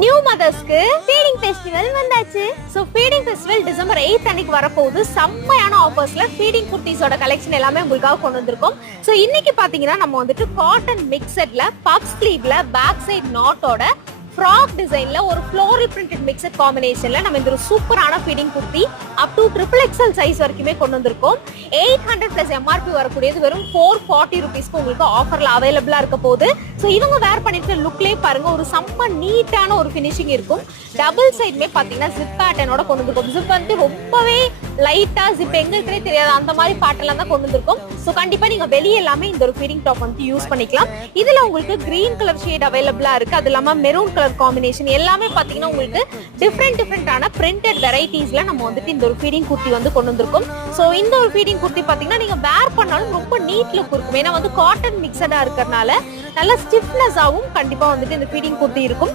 New மதர்ஸ்க்கு feeding festival வந்தாச்சு. So feeding festival December 8 அன்னைக்கு வரப்போகுது. செம்மையான ஆஃபர்ஸ்ல ஃபீடிங் குர்த்திஸோட கலெக்ஷன் எல்லாமே உங்களுக்காக கொண்டு வந்திருக்கோம். சோ இன்னைக்கு பாத்தீங்கன்னா நம்ம வந்துட்டு காட்டன் மிக்சட்ல பஃப் ஸ்லீவ்ல பேக் சைட் நாட்டோட ஃப்ராக் டிசைன்ல ஒரு ஃப்ளோரல் பிரிண்டட் மிக்சட் காம்பினேஷன்ல நம்ம இந்த ஒரு சூப்பரான feeding kurti up to XXL size வரைக்குமே கொண்டு வந்திருக்கோம். 800 பிளஸ் MRP வரக்கூடியது வெறும் 440 ருபீஸ்க்கு உங்களுக்கு ஆஃபர்ல அவைலபிளா இருக்க போகுது. ஸோ இவங்க வேர் பண்ணிட்டு லுக்லேயே பாருங்க, ஒரு செம்ம நீட்டான ஒரு ஃபினிஷிங் இருக்கும். டபுள் சைடுமே பாத்தீங்கன்னா ஜிப் பேட்டர்னோட கொண்டு வந்திருக்கும். ஜிப் வந்து ரொம்பவே லைட்டா ஜிப் எங்களுக்கே தெரியாது அந்த மாதிரி பேட்டர்ல தான் கொண்டு வந்திருக்கும். ஸோ கண்டிப்பா நீங்க வெளியே எல்லாமே இந்த ஒரு ஃபீடிங் டாப் வந்து யூஸ் பண்ணிக்கலாம். இதுல உங்களுக்கு கிரீன் கலர் ஷேட் அவைலபிளா இருக்கு. அது இல்லாம மெரூன் கலர் காம்பினேஷன் எல்லாமே பாத்தீங்கன்னா உங்களுக்கு டிஃப்ரெண்டான பிரிண்டட் வெரைட்டிஸ்ல நம்ம வந்துட்டு இந்த ஒரு ஃபீடிங் குர்த்தி வந்து கொண்டு வந்திருக்கோம். சோ இந்த ஒரு ஃபீடிங் குர்த்தி பாத்தீங்கன்னா நீங்க வேர் பண்ணாலும் ரொம்ப நீட் லுக் இருக்கும். ஏன்னா வந்து காட்டன் மிக்சடா இருக்கறனால நல்ல ஸ்டிஃப்னஸாவும் கண்டிப்பா வந்துட்டு இந்த ஃபீடிங் குர்த்தி இருக்கும்.